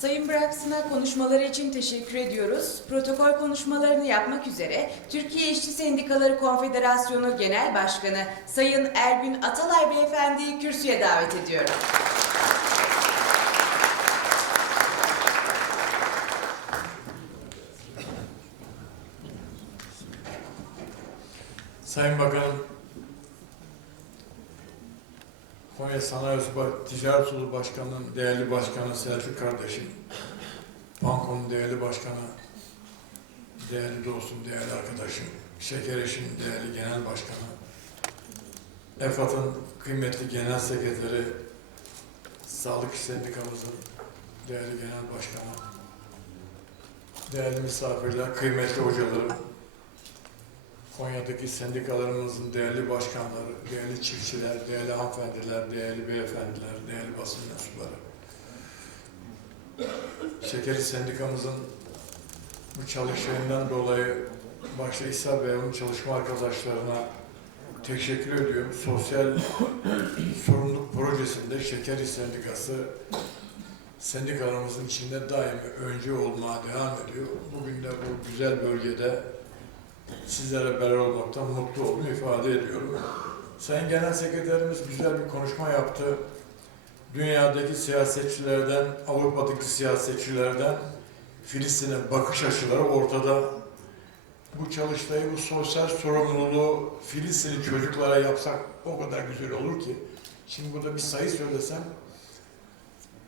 Sayın Bıraksın'a konuşmaları için teşekkür ediyoruz. Protokol konuşmalarını yapmak üzere Türkiye İşçi Sendikaları Konfederasyonu Genel Başkanı Sayın Ergün Atalay Beyefendi'yi kürsüye davet ediyorum. Sayın Bakanım, Konya Sanayi Ticaret Odası Başkanı'nın değerli başkanı Selçuk kardeşim, Banko'nun değerli başkanı, değerli dostum, değerli arkadaşım, Şeker İş'in değerli genel başkanı, EFAD'ın kıymetli genel sekreteri, Sağlık Sendikamızın değerli genel başkanı, değerli misafirler, kıymetli hocalarım, Konya'daki sendikalarımızın değerli başkanları, değerli çiftçiler, değerli hanımefendiler, değerli beyefendiler, değerli basın mensupları. Şekeri sendikamızın bu çalışmalarından dolayı başta İsa Bey onun çalışma arkadaşlarına teşekkür ediyorum. Sosyal sorumluluk projesinde Şekeri Sendikası sendikalarımızın içinde daimi öncü olmaya devam ediyor. Bugün de bu güzel bölgede sizlere beraber olmaktan mutlu olduğumu ifade ediyorum. Sayın Genel Sekreterimiz güzel bir konuşma yaptı. Dünyadaki siyasetçilerden, Avrupa'daki siyasetçilerden Filistin'e bakış açıları ortada. Bu çalıştayı, bu sosyal sorumluluğu Filistinli çocuklara yapsak o kadar güzel olur ki. Şimdi burada bir sayı söylesem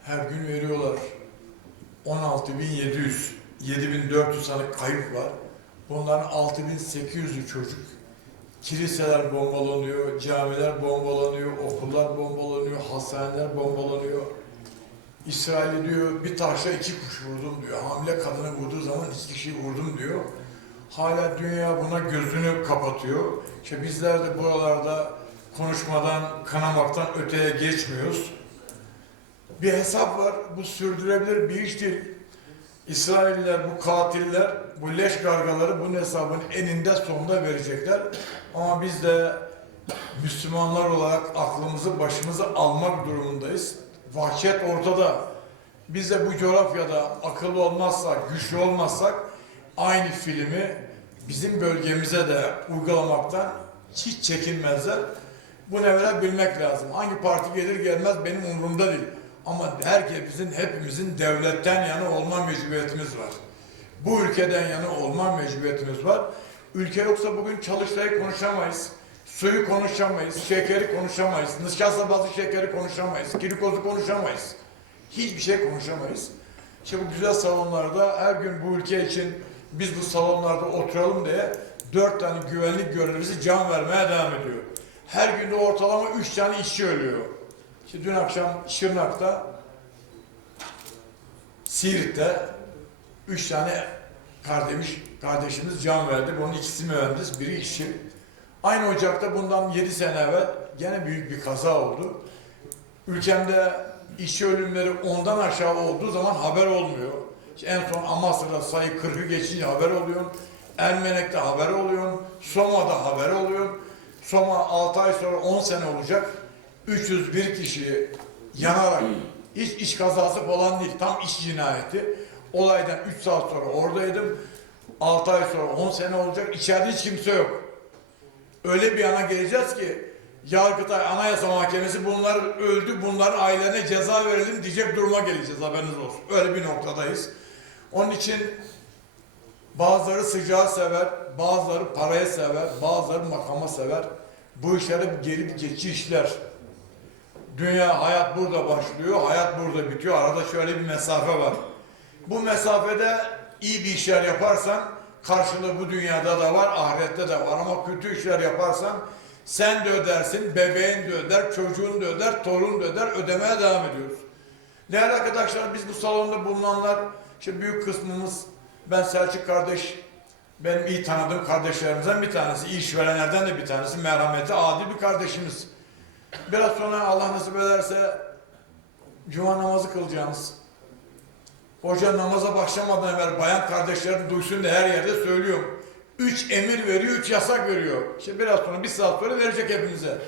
her gün veriyorlar. 16.700, 7.400 tane kayıp var. Bunların 6800'ü çocuk. Kiliseler bombalanıyor, camiler bombalanıyor, okullar bombalanıyor, hastaneler bombalanıyor. İsrail diyor bir taşla iki kuş vurdum diyor. Hamile kadını vurduğu zaman iki kişi vurdum diyor. Hala dünya buna gözünü kapatıyor. İşte bizler de buralarda konuşmadan, kanamaktan öteye geçmiyoruz. Bir hesap var, bu sürdürebilir bir iş değil. İsrailler, bu katiller, bu leş gargaları bunun hesabını eninde sonunda verecekler. Ama biz de Müslümanlar olarak aklımızı başımıza almak durumundayız. Vahşet ortada. Biz de bu coğrafyada akıllı olmazsak, güçlü olmazsak aynı filmi bizim bölgemize de uygulamaktan hiç çekinmezler. Bunu evvela bilmek lazım. Hangi parti gelir gelmez benim umurumda değil. Ama herkesin, hepimizin devletten yana olma mecburiyetimiz var. Bu ülkeden yana olma mecburiyetimiz var. Ülke yoksa bugün çalıştayı konuşamayız. Suyu konuşamayız, şekeri konuşamayız, nişasta bazı şekeri konuşamayız, glikozu konuşamayız. Hiçbir şey konuşamayız. İşte bu güzel salonlarda her gün bu ülke için biz bu salonlarda oturalım diye dört tane güvenlik görevlisi can vermeye devam ediyor. Her günde ortalama üç tane işçi ölüyor. İşte dün akşam Şırnak'ta, Siirt'te üç tane kardeş, kardeşimiz can verdi. Bunun ikisi mühendis, biri işçi. Aynı Ocak'ta bundan yedi sene evvel gene büyük bir kaza oldu. Ülkemde işçi ölümleri ondan aşağı olduğu zaman haber olmuyor. İşte en son Amasra'da sayı 40'ı geçince haber oluyor. Ermenek'te haber oluyor. Soma'da haber oluyor. Soma 6 ay sonra 10 sene olacak. 301 kişi yanarak hiç iş kazası falan değil tam iş cinayeti. Olaydan 3 saat sonra oradaydım. 6 ay sonra 10 sene olacak. İçeride hiç kimse yok. Öyle bir yana geleceğiz ki Yargıtay Anayasa Mahkemesi bunlar öldü, bunların ailelerine ceza verelim diyecek duruma geleceğiz haberiniz olsun. Öyle bir noktadayız. Onun için bazıları sıcağı sever, bazıları parayı sever, bazıları makama sever. Bu işler hep gelip geçici işler. Dünya, hayat burada başlıyor, hayat burada bitiyor. Arada şöyle bir mesafe var. Bu mesafede iyi bir işler yaparsan karşılığı bu dünyada da var, ahirette de var. Ama kötü işler yaparsan sen de ödersin, bebeğin de öder, çocuğun da öder, torun da öder, ödemeye devam ediyoruz. Değerli arkadaşlar biz bu salonda bulunanlar, işte büyük kısmımız, ben Selçuk kardeş, benim iyi tanıdığım kardeşlerimizden bir tanesi, işverenlerden de bir tanesi, merhametli, adil bir kardeşimiz. Biraz sonra Allah nasip ederse cuma namazı kılacağız. Hoca namaza başlamadan evvel bayan kardeşlerim duysun da her yerde söylüyorum. Üç emir veriyor, üç yasak veriyor. İşte biraz sonra, bir saat sonra verecek hepinize.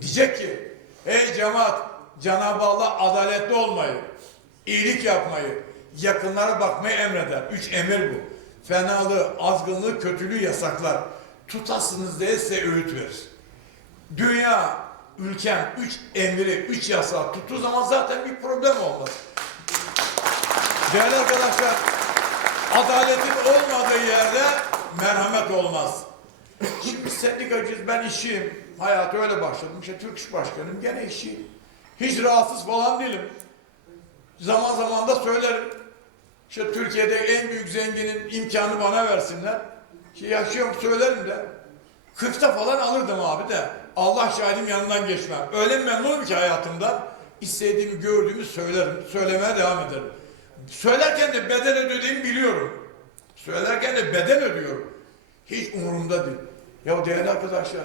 Diyecek ki, ey cemaat, Cenab-ı Allah adaletli olmayı, iyilik yapmayı, Yakınlara bakmayı emreder. Üç emir bu. Fenalığı, azgınlığı, kötülüğü yasaklar. Tutasınız diye size öğüt verir. Dünya, ülkem üç emri, üç yasağı tuttuğu zaman zaten bir problem olmaz. Değerli arkadaşlar, adaletin olmadığı yerde merhamet olmaz. Şimdi sendikacıyız, ben işçiyim. Hayata öyle başladım. İşte Türk İş Başkanıyım, gene işçiyim. Hiç rahatsız falan değilim. Zaman zaman da söylerim. İşte Türkiye'de en büyük zenginin imkanı bana versinler. İşte yaşıyorum söylerim de. 40'ta falan alırdım abi de. Allah şahidim yanından geçmem. Öyle memnunum ki hayatımdan. İstediğimi gördüğümü söylerim. Söylemeye devam ederim. Söylerken de bedel ödediğimi biliyorum. Söylerken de bedel ödüyorum. Hiç umurumda değil. Ya değerli arkadaşlar,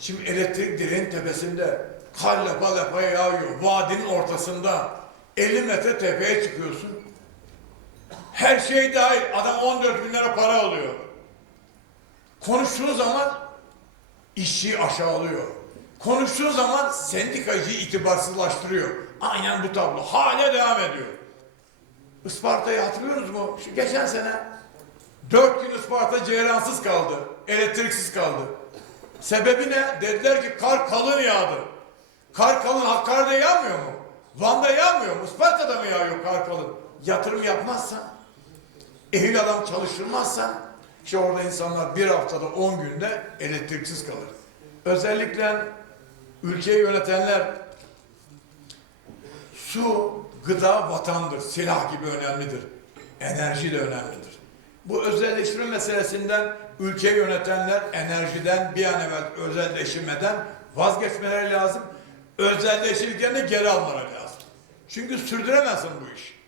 şimdi elektrik direğin tepesinde kar lapa lapa yağıyor. Vadinin ortasında 50 metre tepeye çıkıyorsun. Her şey dahil. Adam 14 bin lira para alıyor. Konuştuğun zaman işçiyi aşağılıyor. Konuştuğun zaman sendikacıyı itibarsızlaştırıyor. Aynen bu tablo. Hala devam ediyor. Isparta'yı hatırlıyorsunuz mu? Şu geçen sene dört gün Isparta ceyransız kaldı. Elektriksiz kaldı. Sebebi ne? Dediler ki kar kalın yağdı. Kar kalın Hakkari'de yağmıyor mu? Van'da yağmıyor mu? Isparta'da mı yağıyor kar kalın? Yatırım yapmazsan, ehil adam çalıştırmazsan, işte orada insanlar bir haftada 10 günde elektriksiz kalır. Özellikle ülkeyi yönetenler su, gıda vatandır, silah gibi önemlidir. Enerji de önemlidir. Bu özelleştirme meselesinden ülkeyi yönetenler enerjiden bir an evvel özelleştirmeden vazgeçmeleri lazım. Özelleştirdiklerini geri almaları lazım. Çünkü sürdüremezsin bu iş.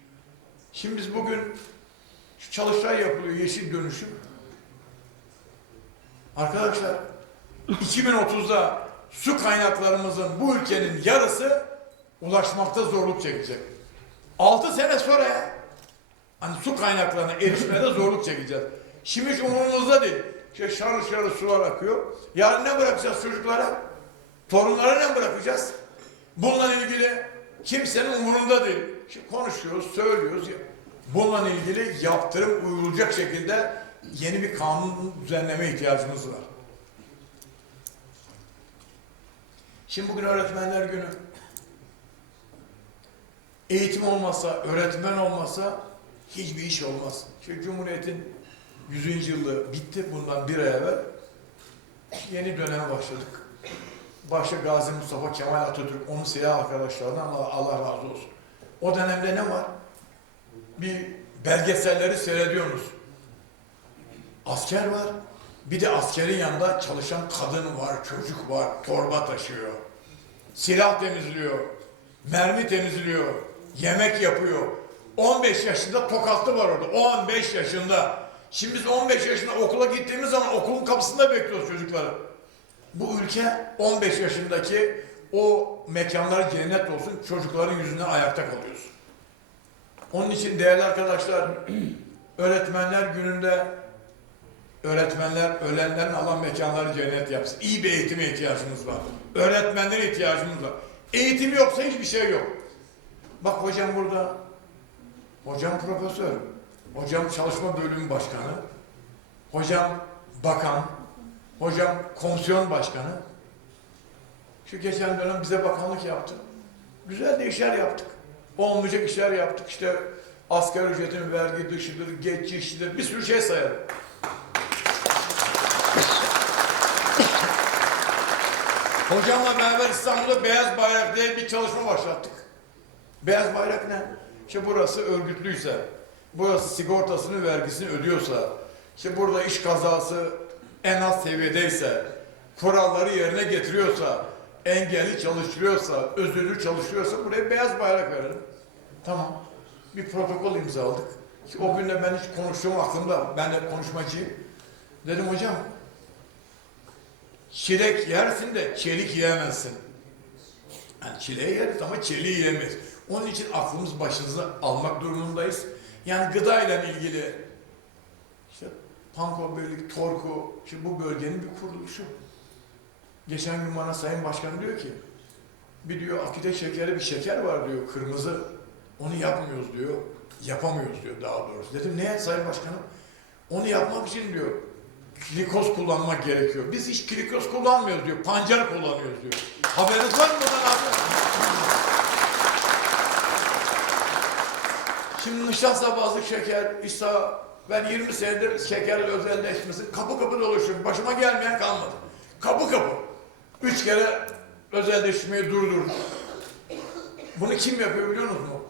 Şimdi biz bugün şu çalıştay yapılıyor yeşil dönüşüm. Arkadaşlar 2030'da su kaynaklarımızın bu ülkenin yarısı ulaşmakta zorluk çekecek. 6 sene sonra hani su kaynaklarına erişmede zorluk çekeceğiz. Şimdi hiç umurumuzda değil. İşte şarıl şarıl sular akıyor. Yarın ne bırakacağız çocuklara? Torunlara ne bırakacağız? Bununla ilgili kimsenin umurunda değil. Şimdi konuşuyoruz, söylüyoruz. Bununla ilgili yaptırım uyulacak şekilde yeni bir kanun düzenleme ihtiyacımız var. Şimdi bugün öğretmenler günü. Eğitim olmasa, öğretmen olmasa hiçbir iş olmaz. Şimdi Cumhuriyet'in 100. yılı bitti bundan bir ay evvel. Yeni döneme başladık. Başta Gazi Mustafa Kemal Atatürk, onun silah arkadaşlarından Allah, Allah razı olsun. O dönemde ne var? Bir belgeselleri seyrediyorsunuz. Asker var. Bir de askerin yanında çalışan kadın var, çocuk var, torba taşıyor. Silah temizliyor, mermi temizliyor, yemek yapıyor. 15 yaşında tokatlı var orada. 15 yaşında. Şimdi biz 15 yaşında okula gittiğimiz zaman okulun kapısında bekliyoruz çocukları. Bu ülke 15 yaşındaki o mekanlar cennet olsun çocukların yüzünden ayakta kalıyoruz. Onun için değerli arkadaşlar öğretmenler gününde öğretmenler ölenlerin Allah mekanları cennet yapsın. İyi bir eğitime ihtiyacımız var. Öğretmenlere ihtiyacımız var. Eğitim yoksa hiçbir şey yok. Bak hocam burada. Hocam profesör. Hocam çalışma bölümü başkanı. Hocam bakan. Hocam komisyon başkanı. Şu geçen dönem bize bakanlık yaptı. Güzel de işler yaptık. Olmayacak işler yaptık. İşte asgari ücretin vergi dışıdır, geçici işidir, bir sürü şey sayarım. Hocamla beraber İstanbul'da Beyaz Bayrak diye bir çalışma başlattık. Beyaz Bayrak ne? İşte burası örgütlüyse, burası sigortasını, vergisini ödüyorsa, işte burada iş kazası en az seviyedeyse, kuralları yerine getiriyorsa, engelli çalıştırıyorsa, özürlü çalışıyorsa buraya beyaz bayrak verelim. Tamam. Bir protokol imzaladık. O gün de ben hiç konuştuğum aklımda. Ben de konuşmacıyım. Dedim hocam çilek yersin de çelik yiyemezsin. Yani çileği yeriz ama çeliği yiyemeyiz. Onun için aklımız başımıza almak durumundayız. Yani gıda ile ilgili işte Panko Bölük, Torku, şimdi bu bölgenin bir kuruluşu. Geçen gün bana Sayın Başkan diyor ki, bir diyor akide şekeri bir şeker var diyor, kırmızı. Onu yapmıyoruz diyor. Yapamıyoruz diyor daha doğrusu. Dedim ne Sayın Başkanım? Onu yapmak için diyor glikoz kullanmak gerekiyor. Biz hiç glikoz kullanmıyoruz diyor. Pancar kullanıyoruz diyor. Haberiniz var mı bundan abi? Şimdi nişasta bazlı şeker, İsa ben 20 senedir şeker özelleşmesi kapı kapı dolaşıyorum. Başıma gelmeyen kalmadı. Kapı kapı. Üç kere özelleşmeyi durdurdum. Bunu kim yapıyor biliyor musunuz mu?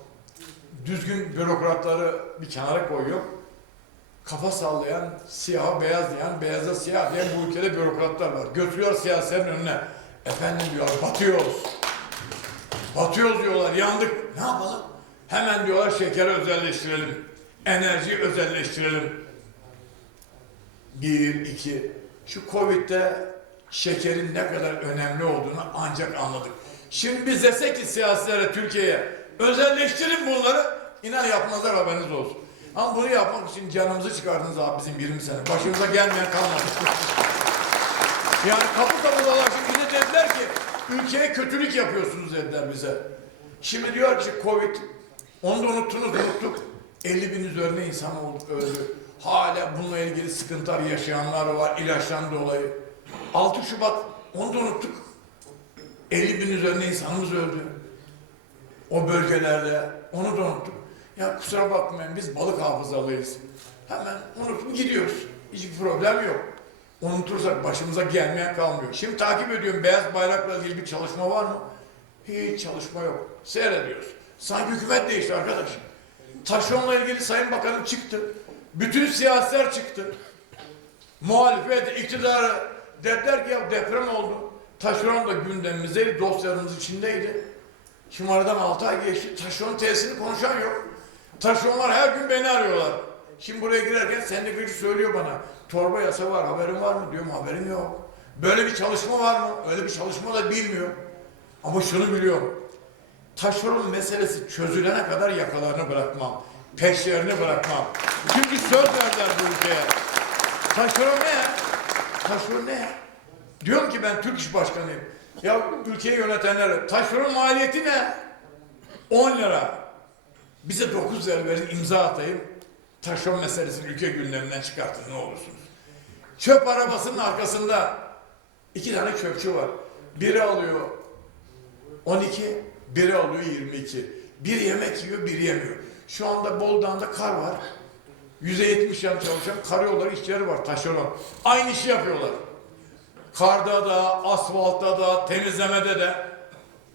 Düzgün bürokratları bir kenara koyuyor. Kafa sallayan, siyaha beyaz diyen, beyaza siyah diyen bu ülkede bürokratlar var. Götürüyor siyasetin önüne. Efendim diyorlar, batıyoruz. Batıyoruz diyorlar, yandık. Ne yapalım? Hemen diyorlar şekeri özelleştirelim. Enerjiyi özelleştirelim. Bir, iki. Şu Covid'de şekerin ne kadar önemli olduğunu ancak anladık. Şimdi biz desek ki siyasilere, Türkiye'ye özelleştirin bunları, inan yapmazlar haberiniz olsun. Ama bunu yapmak için canımızı çıkardınız abi bizim 20 sene. Başımıza gelmeyen kalmadı. yani kapı kapı dolaşıp yine dediler ki ülkeye kötülük yapıyorsunuz dediler bize. Şimdi diyor ki Covid, onu da unuttunuz unuttuk. 50 bin üzerine insan oldu, öldü. Hala bununla ilgili sıkıntılar yaşayanlar var ilaçtan dolayı. 6 Şubat, onu da unuttuk. 50 bin üzerine insanımız öldü. O bölgelerde, onu da unuttuk. Ya kusura bakmayın biz balık hafızalıyız. Hemen unutup gidiyoruz. Hiçbir problem yok. Unutursak başımıza gelmeyen kalmıyor. Şimdi takip ediyorum beyaz bayrakla ilgili bir çalışma var mı? Hiç çalışma yok. Seyrediyoruz. Sanki hükümet değişti arkadaş. Taşonla ilgili Sayın Bakanım çıktı. Bütün siyasiler çıktı. Muhalefet, iktidarı dediler ki ya deprem oldu. Taşeron da gündemimizdeydi, dosyalarımız içindeydi. Şimdi aradan 6 ay geçti. Taşeron tesisini konuşan yok. Taşeronlar her gün beni arıyorlar. Şimdi buraya girerken sendikacı söylüyor bana. Torba yasa var, haberin var mı? Diyorum haberim yok. Böyle bir çalışma var mı? Öyle bir çalışma da bilmiyorum. Ama şunu biliyorum. Taşeron meselesi çözülene kadar yakalarını bırakmam. Peşlerini bırakmam. Çünkü söz verdiler bu ülkeye. Taşeron ne? Taşeron ne? Diyorum ki ben Türk İş Başkanıyım. Ya ülkeyi yönetenlere taşeron maliyeti ne? 10 lira. Bize 9 lira verin imza atayım. Taşeron meselesini ülke gündeminden çıkartın ne olursunuz. Çöp arabasının arkasında iki tane çöpçü var. Biri alıyor 12, biri alıyor 22. Biri yemek yiyor, biri yemiyor. Şu anda Boldağ'da kar var. %70 yan çalışan karayolları işçileri var taşeron. Aynı işi yapıyorlar. Karda da, asfaltta da, temizlemede de.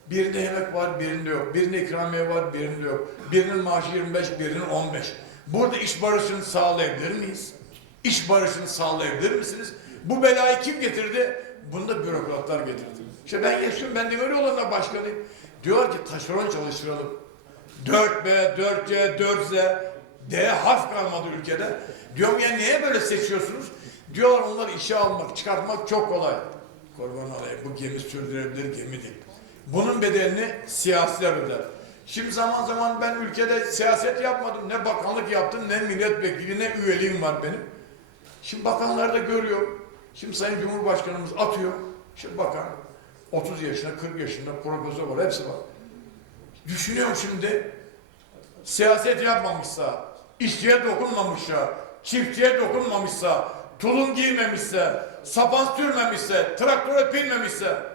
Birinde yemek var, birinde yok. Birinde ikramiye var, birinde yok. Birinin maaşı 25, birinin 15. Burada iş barışını sağlayabilir miyiz? İş barışını sağlayabilir misiniz? Bu belayı kim getirdi? Bunu da bürokratlar getirdi. İşte ben yaşıyorum, ben de öyle olanlar başkanıyım. Diyor ki taşeron çalıştıralım. 4B, 4C, 4Z, D harf kalmadı ülkede. Diyorum ya niye böyle seçiyorsunuz? Diyorlar onları işe almak, çıkartmak çok kolay. Kurban olayım bu gemi sürdürülebilir gemi değil. Bunun bedelini siyasiler öder. Şimdi zaman zaman ben ülkede siyaset yapmadım. Ne bakanlık yaptım ne milletvekili ne üyeliğim var benim. Şimdi bakanlar da görüyor. Şimdi Sayın Cumhurbaşkanımız atıyor. Şimdi bakan 30 yaşında 40 yaşında profesör var hepsi var. Düşünüyorum şimdi siyaset yapmamışsa, işçiye dokunmamışsa, çiftçiye dokunmamışsa, tulum giymemişse, sapan sürmemişse, traktöre binmemişse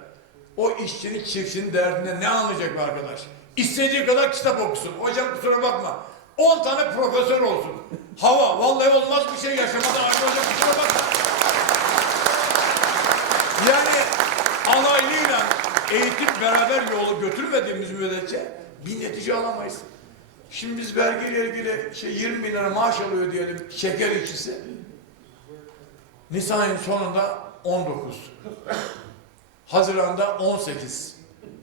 o işçinin çiftçinin derdinde ne anlayacak bu arkadaş? İstediği kadar kitap okusun. Hocam kusura bakma. 10 tane profesör olsun. Hava. Vallahi olmaz bir şey yaşamadan Arda hocam kusura bakma. Yani alaylıyla eğitim beraber yolu götürmediğimiz müddetçe bir netice alamayız. Şimdi biz vergiyle ilgili şey 20 bin lira maaş alıyor diyelim şeker işçisi. Nisan ayının sonunda 19. Haziran'da 18.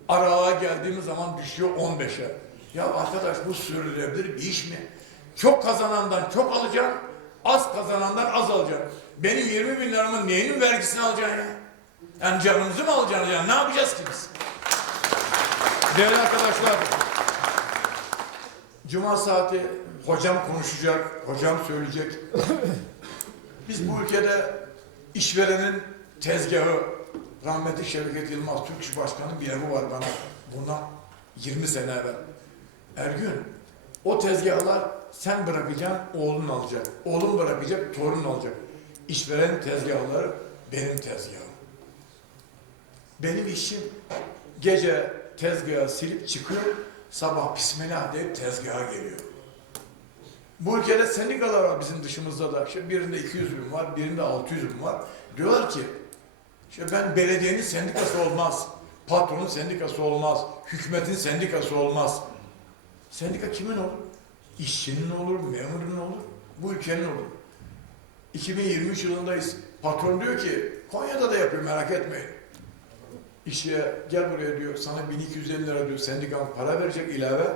Aralığa geldiğimiz zaman düşüyor 15'e. Ya arkadaş bu sürdürülebilir bir iş mi? Çok kazanandan çok alacaksın, az kazanandan az alacaksın. Benim 20 bin liramın neyinin vergisini alacaksın ya? Yani canımızı mı alacaksın ya? Ne yapacağız ki biz? Değerli arkadaşlar, Cuma saati hocam konuşacak, hocam söyleyecek. Biz bu ülkede işverenin tezgahı, rahmetli Şevket Yılmaz Türk İş Başkanı bir evi var bana. Bundan 20 sene evvel. Ergün, O tezgahlar sen bırakacaksın, oğlun alacak. Oğlun bırakacak, torun alacak. İşveren tezgahları benim tezgahım. Benim işim gece tezgahı silip çıkıyor, sabah bismillah deyip tezgaha geliyor. Bu ülkede sendikalar var bizim dışımızda da. İşte birinde 200 bin var, birinde 600 bin var. Diyorlar ki, işte ben belediyenin sendikası olmaz, patronun sendikası olmaz, hükümetin sendikası olmaz. Sendika kimin olur? İşçinin olur, memurun olur, bu ülkenin olur. 2023 yılındayız. Patron diyor ki, Konya'da da yapıyor merak etmeyin. İşçiye gel buraya diyor, sana 1250 lira diyor sendikan para verecek ilave.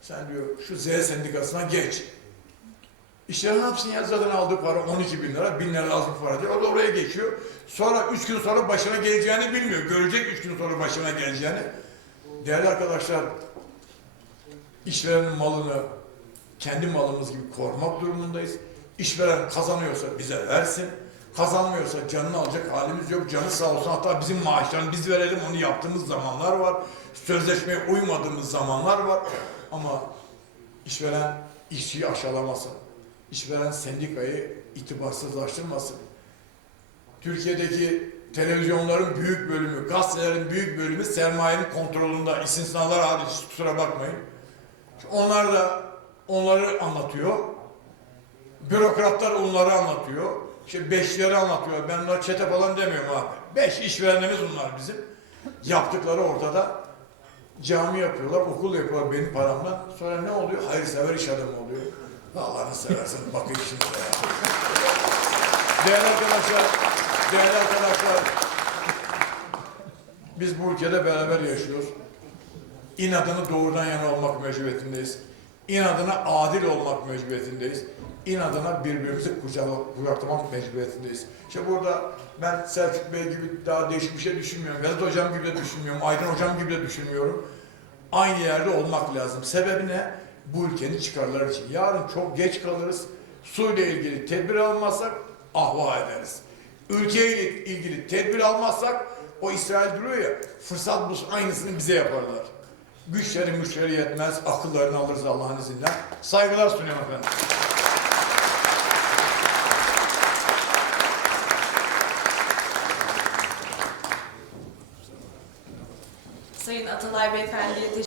Sen diyor şu Z sendikasına geç. İşte ne yapsın ya zaten aldığı para 12 bin lira, bin lira az para diyor. O da oraya geçiyor. Sonra 3 gün sonra başına geleceğini bilmiyor. Görecek 3 gün sonra başına geleceğini. Değerli arkadaşlar, işverenin malını kendi malımız gibi korumak durumundayız. İşveren kazanıyorsa bize versin. Kazanmıyorsa canını alacak halimiz yok. Canı sağ olsun. Hatta bizim maaşlarını biz verelim onu yaptığımız zamanlar var. Sözleşmeye uymadığımız zamanlar var. Ama işveren işçiyi aşağılamasın. İşveren sendikayı itibarsızlaştırmasın. Türkiye'deki televizyonların büyük bölümü, gazetelerin büyük bölümü sermayenin kontrolünde. İstisnalar hariç kusura bakmayın. Onlar da onları anlatıyor. Bürokratlar onları anlatıyor. İşte beşleri anlatıyor. Ben bunlar çete falan demiyorum abi. Beş işverenimiz bunlar bizim. Yaptıkları ortada. Cami yapıyorlar, okul yapıyorlar benim paramla. Sonra ne oluyor? Hayırsever iş adamı oluyor. Allah'ını seversen bakın ya. Değerli arkadaşlar, değerli arkadaşlar, biz bu ülkede beraber yaşıyoruz. İnadını doğrudan yana olmak mecburiyetindeyiz. İnadına adil olmak mecburiyetindeyiz. İnadına birbirimizi kucak- kucaklamak mecburiyetindeyiz. İşte burada ben Selçuk Bey gibi daha değişik bir şey düşünmüyorum. Vedat Hocam gibi de düşünmüyorum. Aydın Hocam gibi de düşünmüyorum. Aynı yerde olmak lazım. Sebebi ne? Bu ülkenin çıkarları için. Yarın çok geç kalırız. Suyla ilgili tedbir almazsak ahva ederiz. Ülkeyle ilgili tedbir almazsak o İsrail duruyor ya fırsat bulsun aynısını bize yaparlar. Güçleri müşteri yetmez, akıllarını alırız Allah'ın izniyle. Saygılar sunuyorum efendim. Sayın Atalay Beyefendi'ye